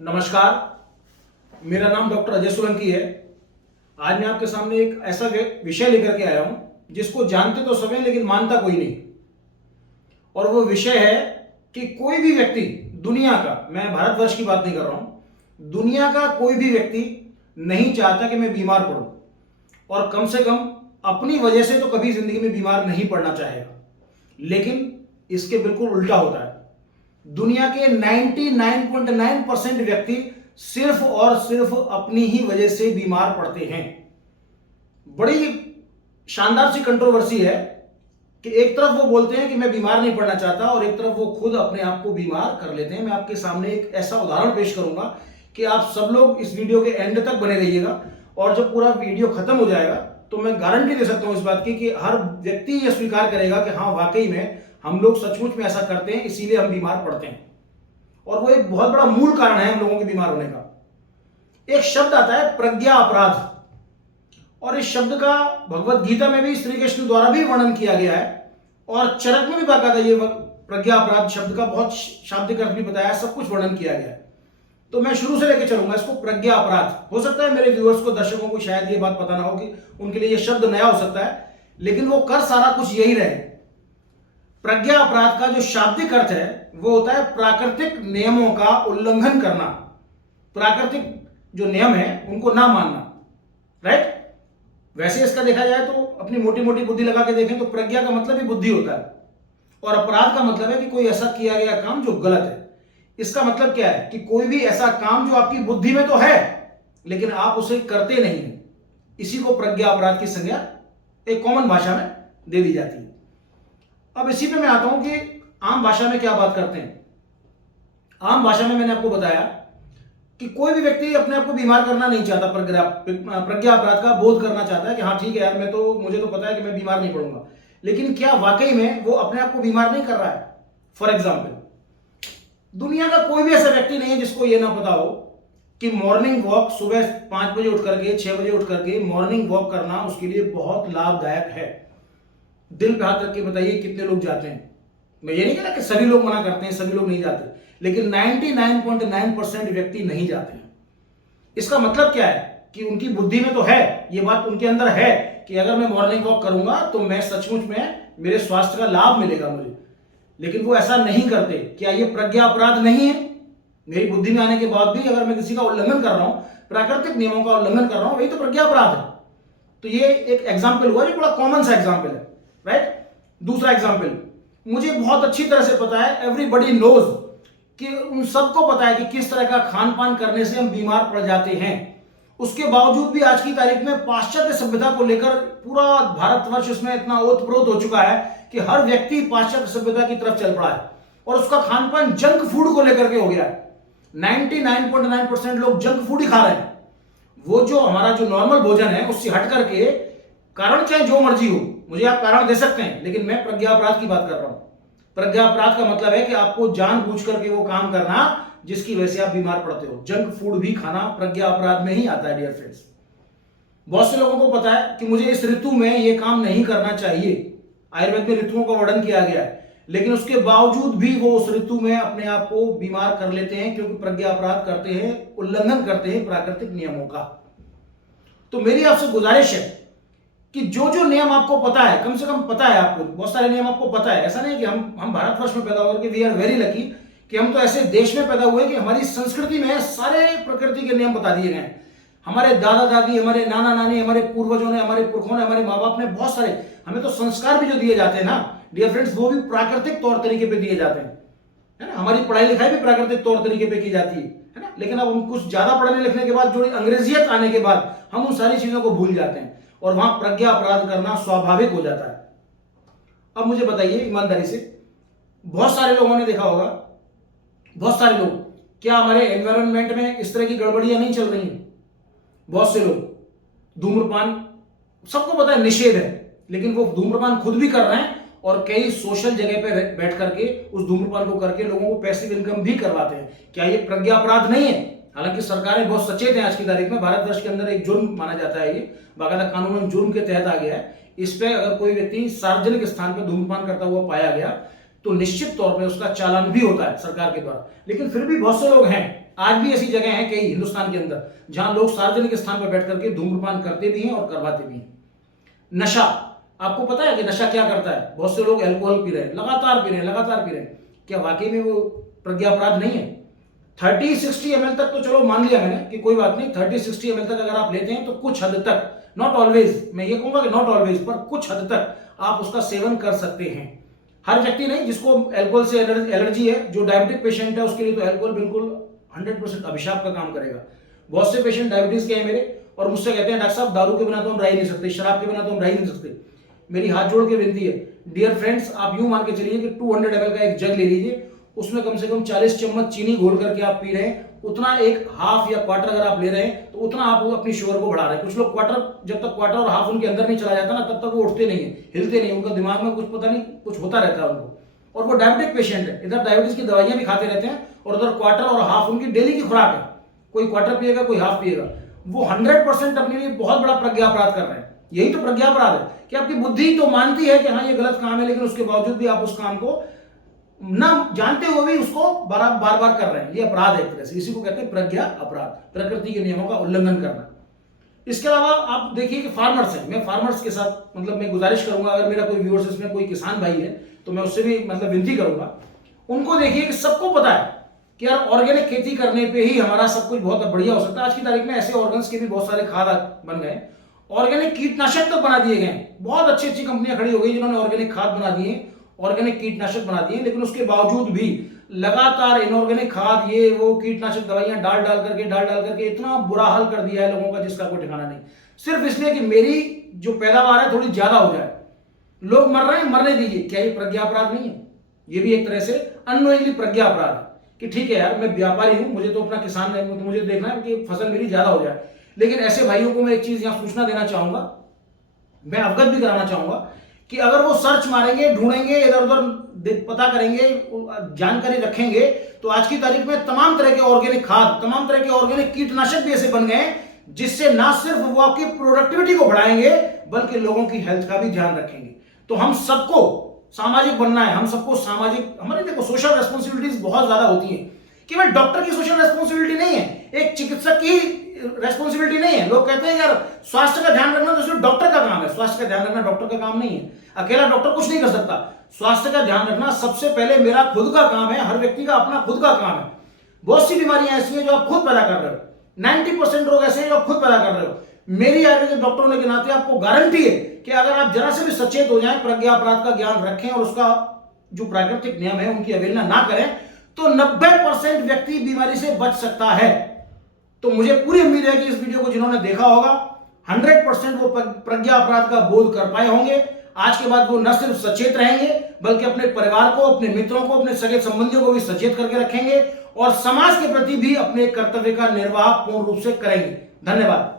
नमस्कार, मेरा नाम डॉक्टर अजय सोलंकी है। आज मैं आपके सामने एक ऐसा विषय लेकर के आया हूं जिसको जानते तो सब हैं लेकिन मानता कोई नहीं। और वो विषय है कि कोई भी व्यक्ति दुनिया का, मैं भारतवर्ष की बात नहीं कर रहा हूं, दुनिया का कोई भी व्यक्ति नहीं चाहता कि मैं बीमार पड़ूं, और कम से कम अपनी वजह से तो कभी जिंदगी में बीमार नहीं पड़ना चाहेगा। लेकिन इसके बिल्कुल उल्टा होता है। दुनिया के 99.9% व्यक्ति सिर्फ और सिर्फ अपनी ही वजह से बीमार पड़ते हैं। बड़ी शानदार सी कंट्रोवर्सी है कि एक तरफ वो बोलते हैं कि मैं बीमार नहीं पड़ना चाहता, और एक तरफ वो खुद अपने आप को बीमार कर लेते हैं। मैं आपके सामने एक ऐसा उदाहरण पेश करूंगा कि आप सब लोग इस वीडियो के एंड तक बने रहिएगा, और जब पूरा वीडियो खत्म हो जाएगा तो मैं गारंटी दे सकता हूं इस बात की कि हर व्यक्ति यह स्वीकार करेगा कि हाँ, वाकई में हम लोग सचमुच में ऐसा करते हैं, इसीलिए हम बीमार पड़ते हैं। और वो एक बहुत बड़ा मूल कारण है हम लोगों के बीमार होने का। एक शब्द आता है प्रज्ञा अपराध, और इस शब्द का भगवत गीता में भी श्री कृष्ण द्वारा भी वर्णन किया गया है, और चरक में भी बाकायदा ये प्रज्ञा अपराध शब्द का बहुत शाब्दिक अर्थ भी बताया, सब कुछ वर्णन किया गया है। तो मैं शुरू से लेकर चलूंगा इसको। प्रज्ञा अपराध, हो सकता है मेरे व्यूअर्स को, दर्शकों को शायद ये बात पता ना हो कि उनके लिए ये शब्द नया हो सकता है, लेकिन वो कर सारा कुछ यही रहे। प्रज्ञा अपराध का जो शाब्दिक अर्थ है वो होता है प्राकृतिक नियमों का उल्लंघन करना, प्राकृतिक जो नियम है उनको ना मानना। राइट? वैसे इसका देखा जाए तो अपनी मोटी मोटी बुद्धि लगा के देखें तो प्रज्ञा का मतलब ही बुद्धि होता है, और अपराध का मतलब है कि कोई ऐसा किया गया काम जो गलत है। इसका मतलब क्या है कि कोई भी ऐसा काम जो आपकी बुद्धि में तो है लेकिन आप उसे करते नहीं हैं, इसी को प्रज्ञा अपराध की संज्ञा एक कॉमन भाषा में दे दी जाती है। अब इसी पे मैं आता हूं कि आम भाषा में क्या बात करते हैं। आम भाषा में मैंने आपको बताया कि कोई भी व्यक्ति अपने आप को बीमार करना नहीं चाहता, प्रज्ञा अपराध का बोध करना चाहता है कि हाँ ठीक है यार, मुझे तो पता है कि मैं बीमार नहीं पड़ूंगा, लेकिन क्या वाकई में वो अपने आप को बीमार नहीं कर रहा है? फॉर एग्जाम्पल, दुनिया का कोई भी ऐसा व्यक्ति नहीं है जिसको ये ना पता हो कि मॉर्निंग वॉक सुबह 5 बजे उठ करके, 6 बजे उठ करके मॉर्निंग वॉक करना उसके लिए बहुत लाभदायक है। दिल पे हाथ रख के बताइए कितने लोग जाते हैं। मैं ये नहीं कह रहा कि सभी लोग मना करते हैं, सभी लोग नहीं जाते, लेकिन 99.9% व्यक्ति नहीं जाते हैं। इसका मतलब क्या है कि उनकी बुद्धि में तो है, ये बात उनके अंदर है कि अगर मैं मॉर्निंग वॉक करूंगा तो मैं सचमुच में मेरे स्वास्थ्य का लाभ मिलेगा मुझे, लेकिन वो ऐसा नहीं करते। क्या ये प्रज्ञा अपराध नहीं है? मेरी बुद्धि में आने के बाद भी अगर मैं किसी का उल्लंघन कर रहा हूं, प्राकृतिक नियमों का उल्लंघन कर रहा हूं, वही तो प्रज्ञा अपराध है। तो ये एक एग्जाम्पल हुआ जो बड़ा कॉमन सा एग्जाम्पल है। राइट? दूसरा एग्जाम्पल, मुझे बहुत अच्छी तरह से पता है, एवरीबॉडी नोज, कि उन सबको पता है कि किस तरह का खान पान करने से हम बीमार पड़ जाते हैं। उसके बावजूद भी आज की तारीख में पाश्चात्य सभ्यता को लेकर पूरा भारतवर्ष उसमें इतना ओतप्रोत हो चुका है कि हर व्यक्ति पाश्चात्य सभ्यता की तरफ चल पड़ा है, और उसका खान पान जंक फूड को लेकर के हो गया है। 99.9% लोग जंक फूड ही खा रहे हैं। वो जो हमारा जो नॉर्मल भोजन है उससे हट करके, कारण चाहे जो मर्जी हो, मुझे आप कारण दे सकते हैं, लेकिन मैं प्रज्ञा अपराध की बात कर रहा हूं। प्रज्ञा अपराध का मतलब है कि आपको जानबूझ करके वो काम करना जिसकी वजह से आप बीमार पड़ते हो। जंक फूड भी खाना प्रज्ञा अपराध में ही आता है डियर फ्रेंड्स। बहुत से लोगों को पता है कि मुझे इस ऋतु में ये काम नहीं करना चाहिए, आयुर्वेद में ऋतुओं का वर्णन किया गया है, लेकिन उसके बावजूद भी वो उस ऋतु में अपने आप को बीमार कर लेते हैं, क्योंकि प्रज्ञा अपराध करते हैं, उल्लंघन करते हैं प्राकृतिक नियमों का। तो मेरी आपसे गुजारिश है कि जो जो नियम आपको पता है, कम से कम पता है आपको, बहुत सारे नियम आपको पता है। ऐसा नहीं कि हम भारतवर्ष में पैदा होकर के वी आर वेरी लकी कि हम तो ऐसे देश में पैदा हुए कि हमारी संस्कृति में सारे प्रकृति के नियम बता दिए गए हैं। हमारे दादा दादी, हमारे नाना नानी, हमारे पूर्वजों ने, हमारे पुरखों ने, हमारे माँ बाप ने, बहुत सारे हमें तो संस्कार भी जो दिए जाते हैं ना डियर फ्रेंड्स, वो भी प्राकृतिक तौर तरीके पे दिए जाते हैं, है ना। हमारी पढ़ाई लिखाई भी प्राकृतिक तौर तरीके पे की जाती है ना। लेकिन अब हम कुछ ज्यादा पढ़ने लिखने के बाद, जो अंग्रेजियत आने के बाद, हम उन सारी चीजों को भूल जाते हैं और वहां प्रज्ञा अपराध करना स्वाभाविक हो जाता है। अब मुझे बताइए ईमानदारी से, बहुत सारे लोगों ने देखा होगा, बहुत सारे लोग, क्या हमारे एनवायरनमेंट में इस तरह की गड़बड़ियां नहीं चल रही हैं? बहुत से लोग धूम्रपान, सबको पता है निषेध है, लेकिन वो धूम्रपान खुद भी कर रहे हैं और कई सोशल जगह पे बैठ करके उस धूम्रपान को करके लोगों को पैसिव इनकम भी करवाते हैं। क्या ये प्रज्ञा अपराध नहीं है? हालांकि सरकारें बहुत सचेत हैं आज की तारीख में। भारतवर्ष के अंदर एक जुर्म माना जाता है, ये बाकायदा कानूनन जुर्म के तहत आ गया है। इस पे अगर कोई व्यक्ति सार्वजनिक स्थान पर धूम्रपान करता हुआ पाया गया तो निश्चित तौर पे उसका चालान भी होता है सरकार के द्वारा। लेकिन फिर भी बहुत से लोग हैं, आज भी ऐसी जगह हैं कई हिंदुस्तान के अंदर जहां लोग सार्वजनिक स्थान पर बैठ करके धूम्रपान करते भी हैं और करवाते भी हैं। नशा, आपको पता है कि नशा क्या करता है? बहुत से लोग अल्कोहल पी रहे हैं, लगातार पी रहे हैं, लगातार पी रहे हैं। क्या वाकई में वो प्रज्ञा अपराध नहीं है? 30-60 ml तक तो चलो मान लिया मैंने कि कोई बात नहीं, 30-60 ml तक अगर आप लेते हैं तो कुछ हद तक, नॉट ऑलवेज, मैं ये कहूंगा कि नॉट ऑलवेज, पर कुछ हद तक आप उसका सेवन कर सकते हैं। हर व्यक्ति नहीं, जिसको अल्कोहल से एलर्जी है, जो डायबिटिक पेशेंट है, उसके लिए तो अल्कोहल बिल्कुल 100% अभिशाप का काम करेगा। बहुत से पेशेंट डायबिटीज के हैं मेरे, और मुझसे कहते हैं डॉक्टर साहब दारू के बिना तो हम रह ही नहीं सकते, शराब के बिना तो हम रह ही नहीं सकते। मेरी हाथ जोड़ के विनती है, डियर फ्रेंड्स, आप यूं मान के चलिए कि 200 ml का एक जग ले लीजिए, उसमें कम से कम 40 चम्मच चीनी घोल करके आप पी रहे हैं, उतना एक हाफ या क्वार्टर अगर आप ले रहे हैं तो उतना आप अपनी शुगर को बढ़ा रहे हैं। कुछ लोग क्वार्टर, जब तक क्वार्टर और हाफ उनके अंदर नहीं चला जाता ना, तब तक वो उठते नहीं है, हिलते नहीं, उनका दिमाग में कुछ पता नहीं कुछ होता रहता है उनको, और वो डायबिटिक पेशेंट है। इधर डायबिटीज की दवाइयां भी खाते रहते हैं और उधर क्वार्टर और हाफ उनकी डेली की खुराक है, कोई क्वार्टर पिएगा कोई हाफ पिएगा। वो 100% अपने लिए बहुत बड़ा प्रज्ञा अपराध कर रहे हैं। यही तो प्रज्ञा अपराध है कि आपकी बुद्धि तो मानती है कि हाँ ये गलत काम है, लेकिन उसके बावजूद भी आप उस काम को ना जानते हुए भी उसको बार बार कर रहे हैं। ये अपराध है एक तरह से, इसी को कहते हैं प्रज्ञा अपराध, प्रकृति के नियमों का उल्लंघन करना। इसके अलावा आप देखिए कि फार्मर्स हैं, मैं फार्मर्स के साथ मैं गुजारिश करूंगा, अगर मेरा कोई व्यूअर्स इसमें कोई किसान भाई है तो मैं उससे भी विनती करूंगा। उनको देखिए कि सबको पता है कि यार ऑर्गेनिक खेती करने पे ही हमारा सब कुछ बहुत बढ़िया हो सकता है। आज की तारीख में ऐसे ऑर्गन्स के भी बहुत सारे खाद बन गए, ऑर्गेनिक कीटनाशक तो बना दिए गए, बहुत अच्छी अच्छी कंपनियां खड़ी हो गई जिन्होंने ऑर्गेनिक खाद बना दिए, ऑर्गेनिक कीटनाशक बना दिए, लेकिन उसके बावजूद भी लगातार इनऑर्गेनिक खाद, ये वो कीटनाशक दवाइयां डाल डाल करके इतना बुरा हाल कर दिया है लोगों का जिसका कोई ठिकाना नहीं, सिर्फ इसलिए कि मेरी जो पैदावार है थोड़ी ज्यादा हो जाए। लोग मर रहे हैं, मरने दीजिए। क्या ये प्रज्ञा अपराध नहीं है? ये भी एक तरह से अननोइंगली प्रज्ञा अपराध है कि ठीक है यार, मैं व्यापारी हूं, मुझे तो अपना किसान है, तो मुझे देखना है कि फसल मेरी ज्यादा हो जाए। लेकिन ऐसे भाइयों को मैं एक चीज यहां सूचना देना चाहूंगा, मैं अवगत भी कराना चाहूंगा कि अगर वो सर्च मारेंगे, ढूंढेंगे, इधर उधर पता करेंगे, जानकारी रखेंगे, तो आज की तारीख में तमाम तरह के ऑर्गेनिक खाद, तमाम तरह के ऑर्गेनिक कीटनाशक भी ऐसे बन गए जिससे ना सिर्फ वो आपकी प्रोडक्टिविटी को बढ़ाएंगे बल्कि लोगों की हेल्थ का भी ध्यान रखेंगे। तो हम सबको सामाजिक बनना है, हम सबको सामाजिक, हमारी देखो सोशल रेस्पॉन्सिबिलिटीज बहुत ज्यादा होती है। केवल डॉक्टर की सोशल रेस्पॉन्सिबिलिटी नहीं है, एक चिकित्सक की रेस्पॉन्सिबिलिटी नहीं है। लोग कहते हैं यार स्वास्थ्य का ध्यान रखना तो सिर्फ डॉक्टर का काम है। स्वास्थ्य का ध्यान रखना डॉक्टर का काम नहीं है, अकेला डॉक्टर कुछ नहीं कर सकता। स्वास्थ्य का ध्यान रखना सबसे पहले मेरा खुद का काम है, हर व्यक्ति का अपना खुद का काम है। बहुत सी बीमारियां ऐसी हैं जो आप खुद पैदा कर रहे हो, 90% रोग ऐसे हैं जो आप खुद पैदा कर रहे हो। मेरी आयुर्वेदिक डॉक्टर होने के नाते आपको गारंटी है कि अगर आप जरा से भी सचेत हो जाएं, प्रज्ञा अपराध का ज्ञान रखें और उसका जो प्राकृतिक नियम है उनकी अवहेलना ना करें, तो 90% व्यक्ति बीमारी से बच सकता है। तो मुझे पूरी उम्मीद है कि इस वीडियो को जिन्होंने देखा होगा 100% वो प्रज्ञा अपराध का बोध कर पाए होंगे। आज के बाद वो न सिर्फ सचेत रहेंगे बल्कि अपने परिवार को, अपने मित्रों को, अपने सगे संबंधियों को भी सचेत करके रखेंगे और समाज के प्रति भी अपने कर्तव्य का निर्वाह पूर्ण रूप से करेंगे। धन्यवाद।